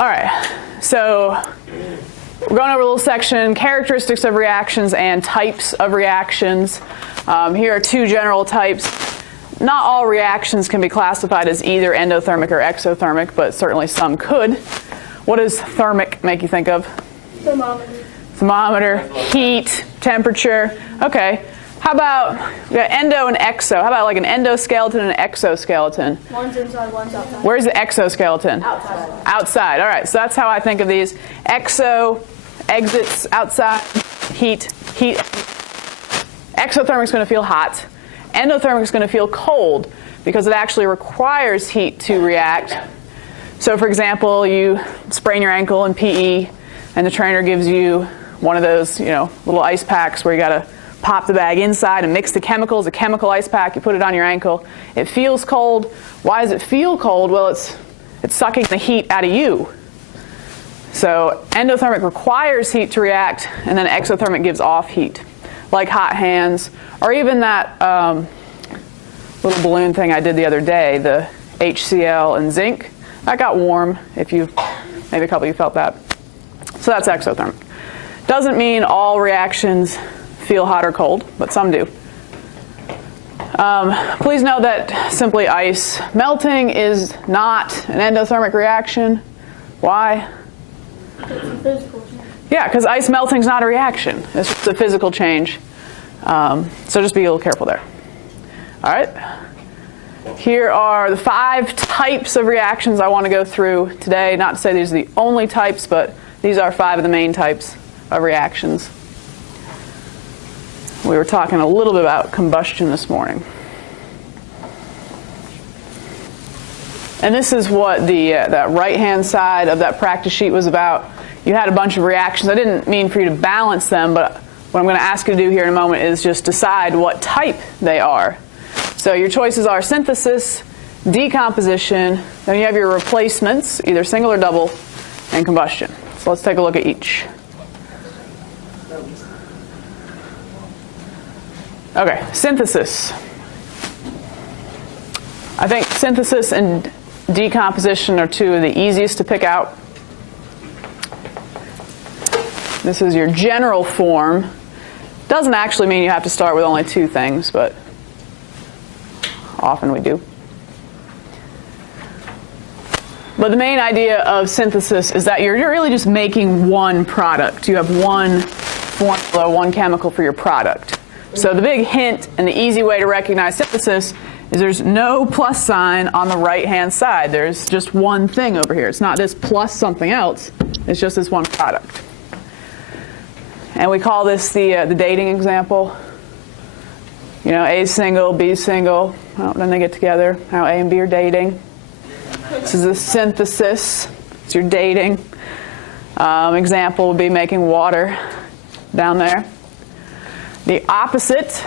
All right, so we're going over a little section, characteristics of reactions and types of reactions. Here are two general types. Not all reactions can be classified as either endothermic or exothermic, but certainly some could. What does thermic make you think of? Thermometer. Thermometer, heat, temperature. Okay. How about we got endo and exo? How about like an endoskeleton and an exoskeleton? One's inside, one's outside. Where's the exoskeleton? Outside. Outside. All right. So that's how I think of these. Exo, exits outside, heat. Exothermic is going to feel hot. Endothermic is going to feel cold because it actually requires heat to react. So for example, you sprain your ankle in PE and the trainer gives you one of those, little ice packs where you got to pop the bag inside and mix the chemicals, a chemical ice pack, you put it on your ankle. It feels cold. Why does it feel cold? Well, it's sucking the heat out of you. So endothermic requires heat to react, and then exothermic gives off heat, like hot hands, or even that little balloon thing I did the other day, the HCl and zinc. That got warm, maybe a couple of you felt that. So that's exothermic. Doesn't mean all reactions feel hot or cold, but some do. Please know that simply ice melting is not an endothermic reaction. Why? It's a physical change. Yeah, because ice melting is not a reaction. It's just a physical change. So just be a little careful there. All right. Here are the 5 types of reactions I want to go through today. Not to say these are the only types, but these are 5 of the main types of reactions. We were talking a little bit about combustion this morning. And this is what that right-hand side of that practice sheet was about. You had a bunch of reactions. I didn't mean for you to balance them, but what I'm going to ask you to do here in a moment is just decide what type they are. So your choices are synthesis, decomposition, then you have your replacements, either single or double, and combustion. So let's take a look at each. Okay, synthesis. I think synthesis and decomposition are 2 of the easiest to pick out. This is your general form. Doesn't actually mean you have to start with only 2 things, but often we do. But the main idea of synthesis is that you're really just making one product. You have one formula, one chemical for your product. So the big hint and the easy way to recognize synthesis is there's no plus sign on the right-hand side. There's just one thing over here. It's not this plus something else. It's just this one product. And we call this the dating example. A single, B single. Then they get together. How A and B are dating. This is a synthesis. It's your dating. Example would be making water down there. The opposite,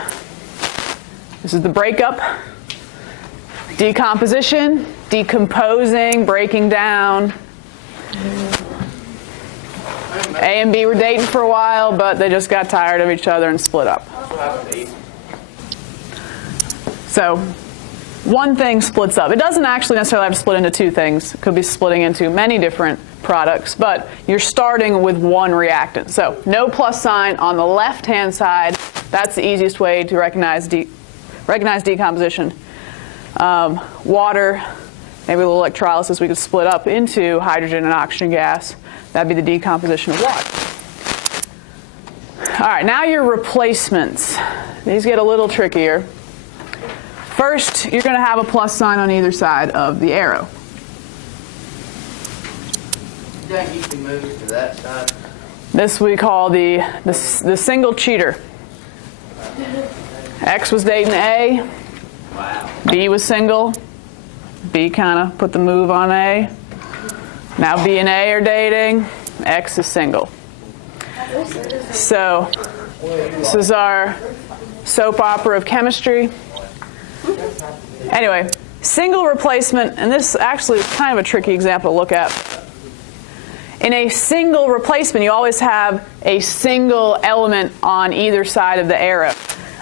this is the breakup. Decomposition, decomposing, breaking down. A and B were dating for a while, but they just got tired of each other and split up. So one thing splits up. It doesn't actually necessarily have to split into 2 things. It could be splitting into many different products, but you're starting with one reactant. So no plus sign on the left-hand side. That's the easiest way to recognize decomposition. Water, maybe a little electrolysis, we could split up into hydrogen and oxygen gas. That'd be the decomposition of water. All right, now your replacements. These get a little trickier. First, you're going to have a plus sign on either side of the arrow. You think you can move to that side? This we call the single cheater. X was dating A. Wow. B was single. B kind of put the move on A. Now B and A are dating. X is single. So this is our soap opera of chemistry. Anyway, single replacement, and this actually is kind of a tricky example to look at. In a single replacement, you always have a single element on either side of the arrow.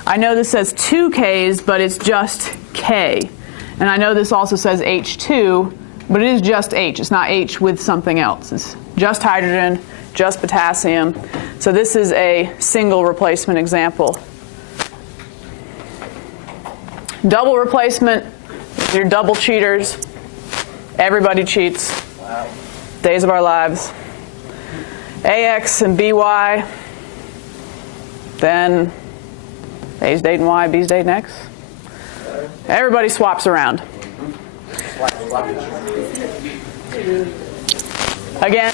I know this says 2 Ks, but it's just K. And I know this also says H2, But it is just H. It's not H with something else. It's just hydrogen, just potassium. So this is a single replacement example. Double replacement, you're double cheaters. Everybody cheats. Wow. Days of our lives. AX and BY. Then A's dating Y, B's dating X. Everybody swaps around. Again,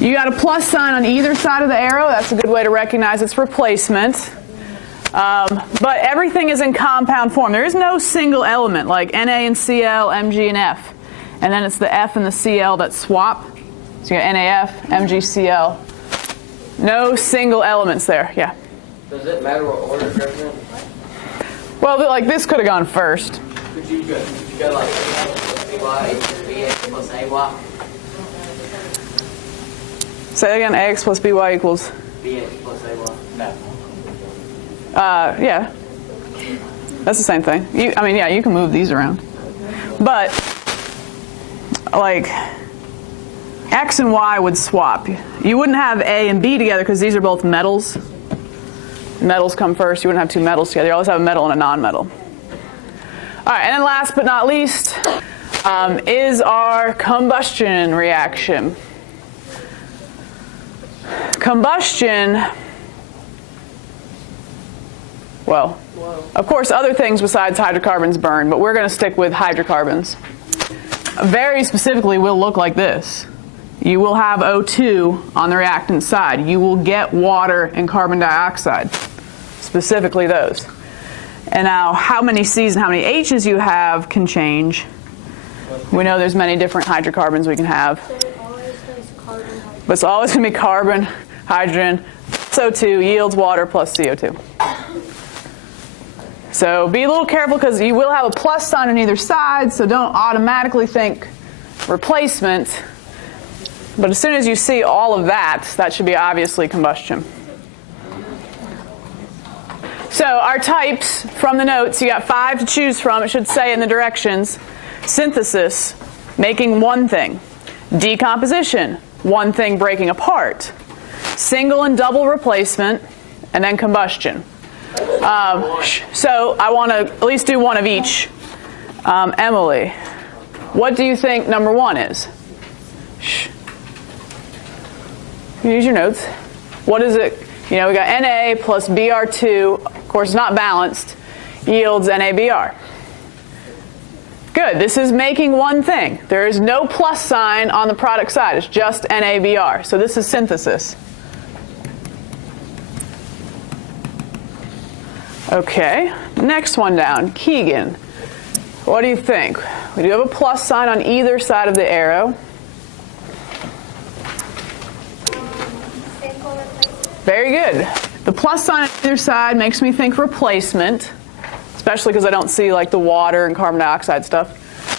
you got a plus sign on either side of the arrow. That's a good way to recognize its replacement. But everything is in compound form. There is no single element like Na and Cl, Mg and F. And then it's the F and the Cl that swap. So you got NaF, MgCl. No single elements there. Yeah. Does it matter what order it goes in? Well, like this could have gone first. Could you go like AX plus BY, BX plus AY? Say again, AX plus BY equals? BX plus AY. No. Yeah. That's the same thing. Yeah, you can move these around. But, like, X and Y would swap. You wouldn't have A and B together because these are both metals. Metals come first. You wouldn't have two metals together. You always have a metal and a non-metal. All right, and then last but not least is our combustion reaction. Combustion, well, of course other things besides hydrocarbons burn, but we're going to stick with hydrocarbons. Very specifically will look like this. You will have O2 on the reactant side. You will get water and carbon dioxide, specifically those. And now how many C's and how many H's you have can change. We know there's many different hydrocarbons we can have. So it always has carbon, hydrogen. But it's always going to be carbon, hydrogen, SO2 yields water plus CO2. So be a little careful because you will have a plus sign on either side, so don't automatically think replacement. But as soon as you see all of that, that should be obviously combustion. So our types from the notes, you got 5 to choose from. It should say in the directions. Synthesis, making one thing. Decomposition, one thing breaking apart. Single and double replacement, and then combustion. So I want to at least do one of each. Emily, what do you think number 1 is? Shh. Use your notes. What is it? You know, we got Na plus Br2, of course not balanced, yields NaBr. Good, this is making one thing. There is no plus sign on the product side, it's just NaBr. So this is synthesis. Okay, next one down, Keegan. What do you think? We do have a plus sign on either side of the arrow. Very good. The plus sign on either side makes me think replacement, especially because I don't see like the water and carbon dioxide stuff.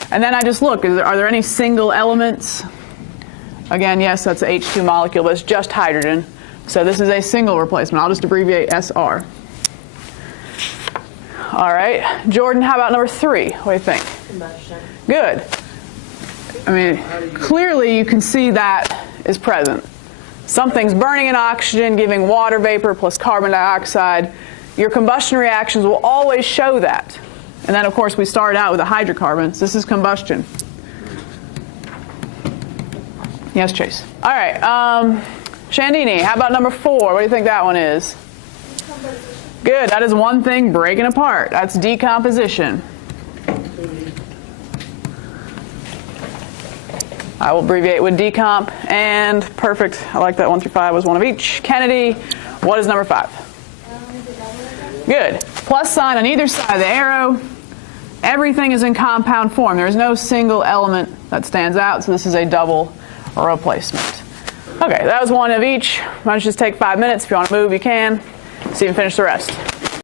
And then I just look, are there any single elements? Again, yes, that's an H2 molecule, but it's just hydrogen. So this is a single replacement. I'll just abbreviate SR. All right. Jordan, how about number 3? What do you think? Combustion. Good. I mean, clearly you can see that is present. Something's burning in oxygen, giving water vapor plus carbon dioxide. Your combustion reactions will always show that. And then, of course, we started out with the hydrocarbons. This is combustion. Yes, Chase. All right. Shandini, how about number 4? What do you think that one is? Good. That is one thing breaking apart. That's decomposition. I will abbreviate with decomp, and perfect. I like that 1 through 5 was one of each. Kennedy, what is number 5? Good. Plus sign on either side of the arrow. Everything is in compound form. There is no single element that stands out, so this is a double replacement. Okay, that was one of each. Why don't you just take 5 minutes. If you want to move, you can. See if you can finish the rest.